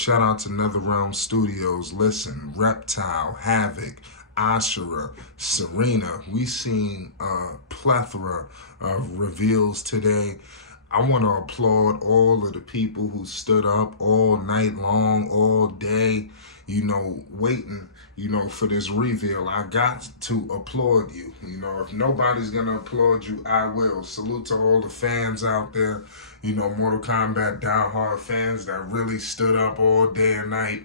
Shout out to NetherRealm Studios. Listen, Reptile, Havik, Ashrah, Serena. We seen a plethora of reveals today. I want to applaud all of the people who stood up all night long, all day, waiting, for this reveal. I got to applaud you. If nobody's going to applaud you, I will. Salute to all the fans out there, Mortal Kombat diehard fans that really stood up all day and night.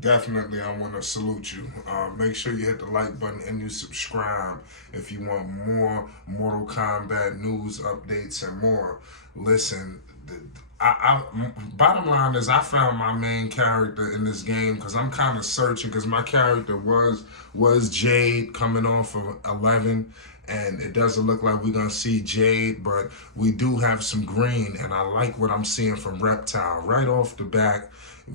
Definitely I want to salute you. Make sure you hit the like button and you subscribe if you want more Mortal Kombat news, updates, and more. Listen, bottom line is I found my main character in this game because I'm kind of searching because my character was Jade coming off of 11. And it doesn't look like we're going to see Jade, but we do have some green, and I like what I'm seeing from Reptile. Right off the bat,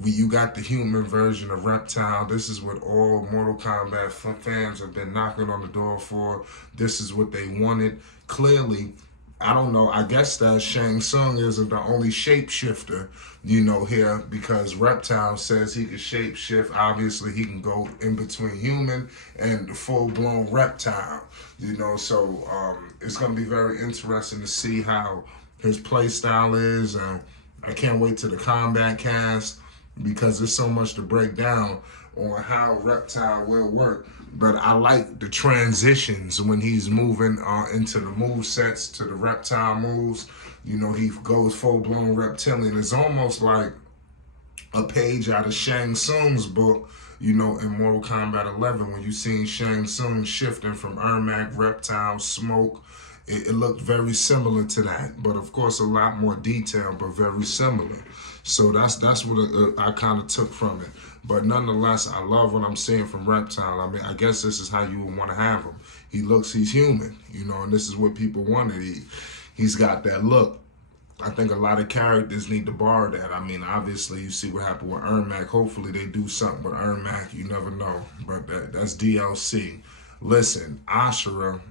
you got the human version of Reptile. This is what all Mortal Kombat fans have been knocking on the door for. This is what they wanted. Clearly, I don't know, I guess that Shang Tsung isn't the only shapeshifter, here, because Reptile says he can shapeshift. Obviously, he can go in between human and full-blown reptile, so it's going to be very interesting to see how his play style is. I can't wait to the combat cast because there's so much to break down on how Reptile will work. But I like the transitions when he's moving into the move sets to the Reptile moves. He goes full-blown reptilian. It's almost like a page out of Shang Tsung's book, in Mortal Kombat 11 when you seen Shang Tsung shifting from Ermac, Reptile, Smoke. It looked very similar to that, but of course a lot more detail, but very similar. So that's what I kind of took from it. But nonetheless, I love what I'm seeing from Reptile. I mean, I guess this is how you would want to have him. He's human, and this is what people wanted. He's got that look. I think a lot of characters need to borrow that. I mean, obviously, you see what happened with Ermac. Hopefully, they do something with Ermac. You never know. But that's DLC. Listen, Ashrah,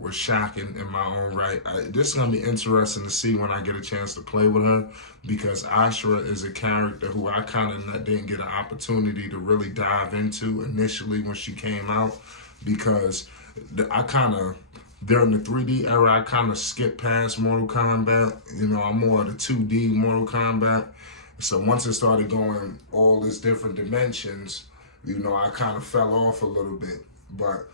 was shocking in my own right. This is going to be interesting to see when I get a chance to play with her because Ashrah is a character who I kind of didn't get an opportunity to really dive into initially when she came out because during the 3D era, I kind of skipped past Mortal Kombat. I'm more of the 2D Mortal Kombat. So once it started going all these different dimensions, I kind of fell off a little bit. But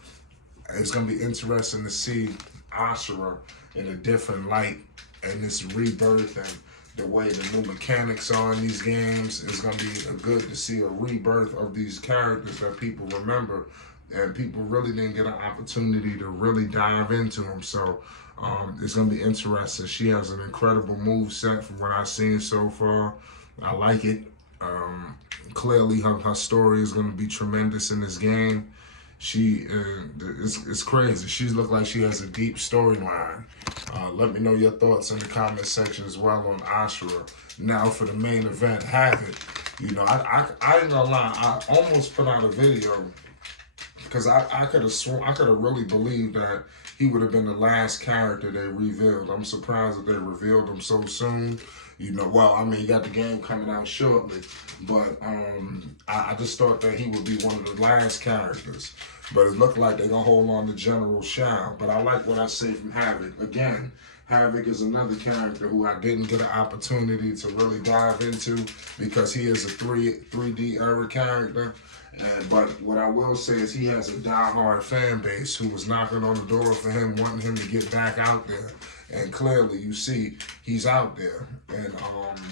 it's going to be interesting to see Ashrah in a different light and this rebirth and the way the new mechanics are in these games. It's going to be good to see a rebirth of these characters that people remember and people really didn't get an opportunity to really dive into them. So it's going to be interesting. She has an incredible move set from what I've seen so far. I like it. Clearly, her story is going to be tremendous in this game. It's crazy. She looks like she has a deep storyline. Let me know your thoughts in the comment section as well on Ashrah. Now for the main event, Havik. I ain't gonna lie. I almost put out a video because I could have really believed that he would have been the last character they revealed. I'm surprised that they revealed him so soon. You got the game coming out shortly, but I just thought that he would be one of the last characters. But it looked like they're going to hold on to General Shao. But I like what I see from Havik. Again, Havik is another character who I didn't get an opportunity to really dive into because he is a 3D era character. But what I will say is he has a diehard fan base who was knocking on the door for him, wanting him to get back out there. And clearly, you see, he's out there, and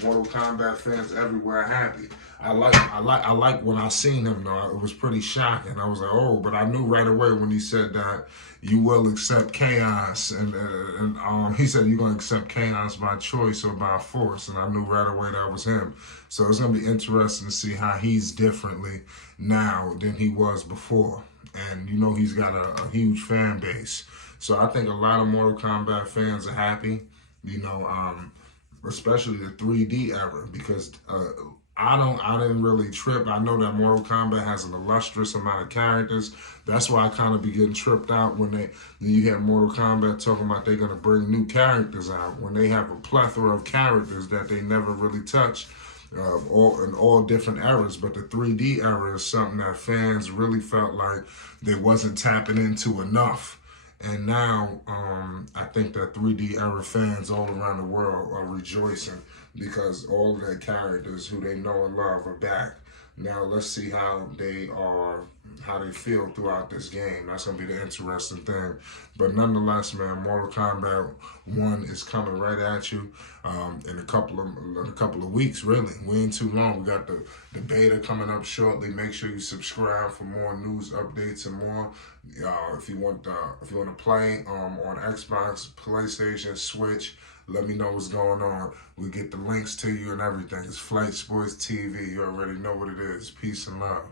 Mortal Kombat fans everywhere are happy. I like when I seen him though. It was pretty shocking. I was like, oh, but I knew right away when he said that you will accept chaos, and he said you're gonna accept chaos by choice or by force, and I knew right away that was him. So it's gonna be interesting to see how he's differently now than he was before, and he's got a huge fan base. So I think a lot of Mortal Kombat fans are happy, especially the 3D era, because I didn't really trip. I know that Mortal Kombat has an illustrious amount of characters. That's why I kind of be getting tripped out when you hear Mortal Kombat talking about they're going to bring new characters out when they have a plethora of characters that they never really touch. all in all different eras. But the 3D era is something that fans really felt like they wasn't tapping into enough. And now I think that 3D era fans all around the world are rejoicing because all of their characters who they know and love are back. Now let's see how they feel throughout this game. That's gonna be the interesting thing. But nonetheless, man, Mortal Kombat 1 is coming right at you in a couple of weeks. Really, we ain't too long. We got the beta coming up shortly. Make sure you subscribe for more news updates and more. If you want to play on Xbox, PlayStation, Switch, let me know what's going on. We get the links to you and everything. It's Flight Sports TV. You already know what it is. Peace and love.